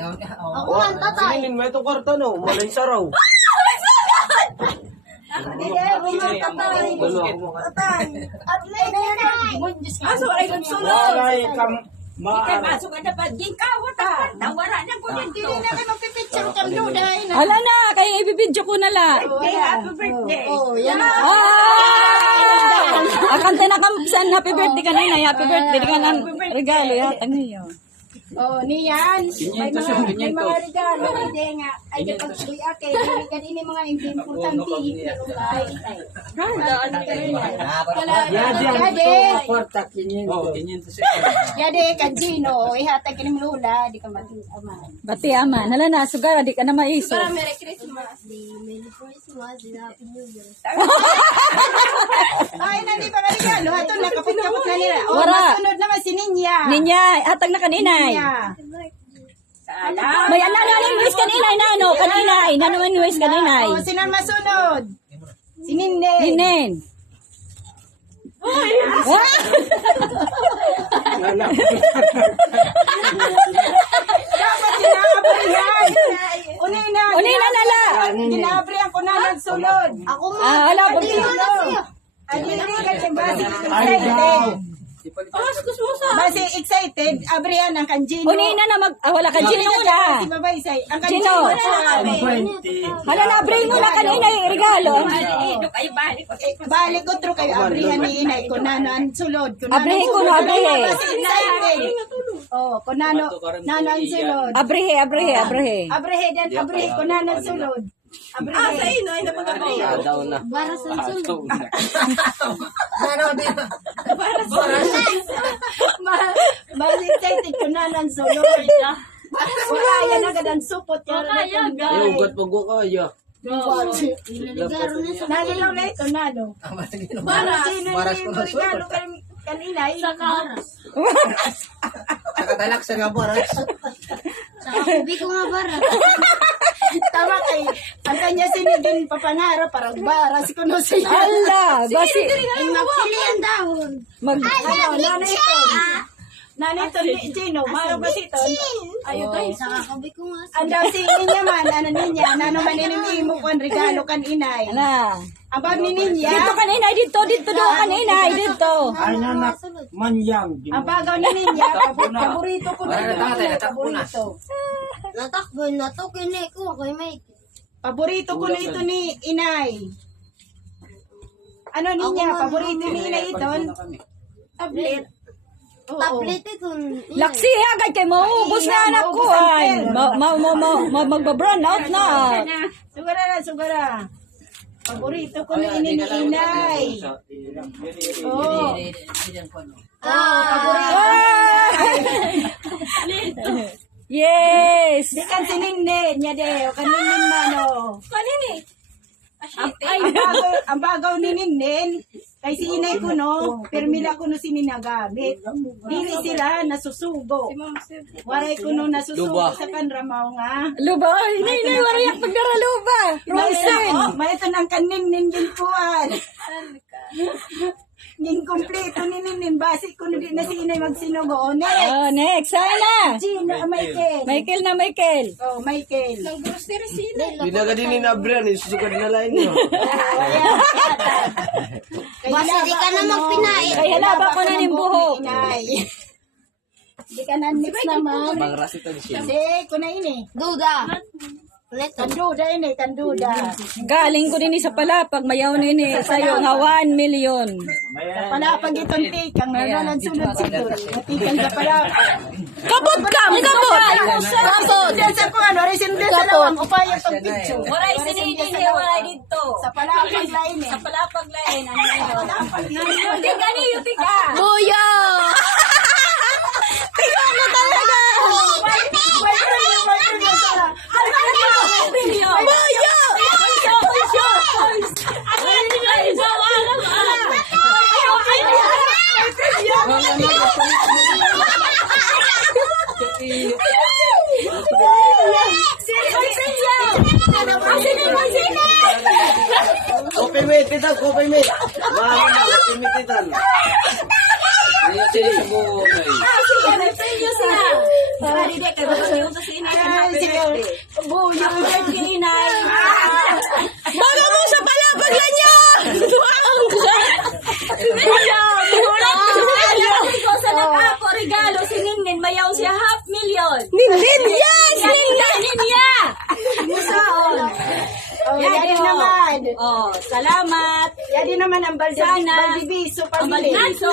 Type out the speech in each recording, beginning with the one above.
Ako ang tatay. Sinin mo itong kwarta, no? Malay saraw. Hindi, rumang tatay. Tatay. At tatay. Aso ay nagsulod. Walay kam... Ikay masok ka na pa. Gingkawat ka. Nawara na po Hindi dito. na kayo magpipicture kang duday. Hala na, kaya ibibidyo ko na la. Okay, happy birthday. Oh, yan na. Akante na kamsan, happy birthday ka na, happy birthday ka na. Regalo yata niyo. Oh, niyan. May mga regalo. Hindi nga. Ay, pag-uwi ake. Kanina mga hindi importante. Yade. Kwarta, kinyin. Oo, kinyin to siya. Yade, kanjino. Ihatag ka ni Lula. Di ka mag-aman. Bati aman. Hala na, sugara, di ka na maiso. Merry Christmas. Merry Christmas. Happy New Year. Ay, nandi pa ka regalo. Ito, nakapot-kapot na nila. Oh, Wara. masunod naman si Ninya. Ninya, hatag na kaninay. Ninya. May ano inways kaninay, nano, kaninay. Nano inways kaninay. Oh, sinang masunod? Si Ninde. Ninen. Dapat ginaabrihan. Unina. Unina nala. Ginabrihan ko na nagsulod. Ako mo. Hala, pag... Ay, hindi ka siya basi Ay, daw. excited. Basi excited. Abrihan ang kanjino. Unina na wala ka, Gino na. Si Babaysay. Ang Gino. kanjino. 20. Hala na, bring mo na kaninay, regalo. Idok ay balik. Balik ko tro kayo. Abrihan ni inay. Kunano ang sulod. Abrihin ko no, abrihe. Basi excited. Oh, kunano ang sulod. Abrihe. Abrihe dan abrihe. Kunano ang sulod. Ah, sa ino ay napag-abri. Daw na. Para sa sulod. Basi excited. Kunano ang sulod. Wala yan agad ang supot. Ay, ugat pag ko kaya. Nalilaw na ito, nalo. Baras ko na regalo kanina. Nakatalak sa nga baras. Sabi ko nga baras. Tama kay, ang kanya sinigin papangarap, parang baras ko no siya. Hala, basi. Ay, mapili ang dahon. Nanay ito. Nanay ito, Gino, maro ba ito? Ayun tayo. Sabi ko nga. Ang daw si Ninya man, ninya, nano man inimimo ko ang regalo kan inay. Hala. Ang bag ni Ninya. Dito kaninay, dito doon kaninay, dito. Ay, nanak. Manyang. Ang bagaw ni Ninya, paborito ko na ito. Paborito. Natakbo na to, kini ko, kay Mike. Paborito ko na ito ni inay. Ano Ninya, paborito ni inay ito? Tablet. Tablet ito. Laksi agad kay maubos na anak ko ay. Magba-brown out na. Sugara. Paborito ko na ini ni inay. Oh. Paborito. Yes. Di kan sininde niya de, kaninin mano. Kanini? Ang bagaw ni Ninin, kay si inay ko no, permila ko no sininagamit. Dili sila nasusugo. Waray ko no nasusugo sa kanramaw nga. Luba, ay, nay, warayak pagdara luba. Rosen. May ito ng kanin ninjin kuwan. Ning kompleto ni Ninin, basi ko no di na si inay magsinugo. Next! Oh, next. Sana. Gina, Michael. Michael. Oh, Michael. Binaga din ni Nabrian, isusukad na lain niyo. Basta di ka na magpinain. Kay halaba ko na ning buhok. Di ka na next naman. Pangrasi to siya. Kasi ko na ini. Duda. Kanduda ini, kanduda. Galing ko din sa palapag, mayaw na ini sa'yo nga 1 million. Palapag itong tikang nanonood sunod-sunod. Tikang sa palapag. Kapot ka, kapot. Kapot! Diyan sa kung ano, resinde sa lawang upaya pang picture. Waray sinidin niya, waray dito. Sa palapag lain eh. Sa palapag lain. Ano yun? Palapag Tika niyo, tika. Buya! Kopi mate, kita kopi mate. Mahal na, kopi mate kita. Ini sini semua. Sige, sila. Para di ba kayo sa iyo sa inay. Nindin! Yes! Nindin! Ninya! Oh, yan din naman. Oh, salamat. Yan din naman ang baldibiso pamilya. Baldibiso.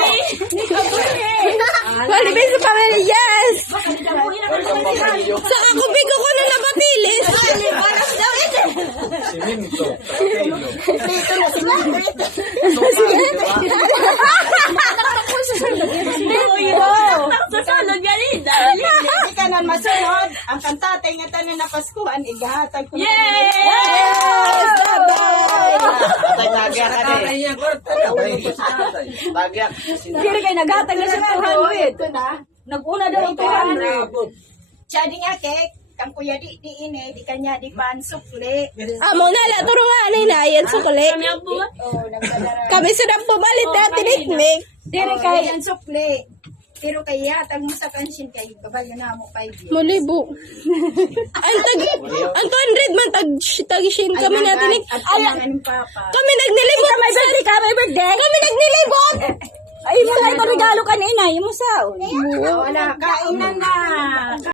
Malibiso pamilya, yes! Sa ako bigo ko na napatilis. Siminto. Dito na si Margaret. Susunod yan rin. Hindi ka na masunod. Ang kantatay nga tanan na Paskuhan, igahatag ko. Yay! Tatay, bagyak ka din. Bagyak. Kiri kayo naghatag na siya 200. Ito na. Nag-una daw ang 200. Siya di nga kek. Kang kuya di ine, di kanya di pan sukli. Amo na la turo nga anay na yan sukli. Kami ang buwan. Oh, nagdala. Kami sunang pumalit na tiniknik. Diri kay Yan sukli. Pero kaya tag mo sa kansin kay kabayo na mo 5 years. Mulibo. Ang 200 man tag shin kami na tinik. At ang papa. Kami nagnilibot. May birthday ka, may birthday. Kami nagnilibot. Ay, mo sa ito regalo kanina, yung mo sa. Wala, kainan na.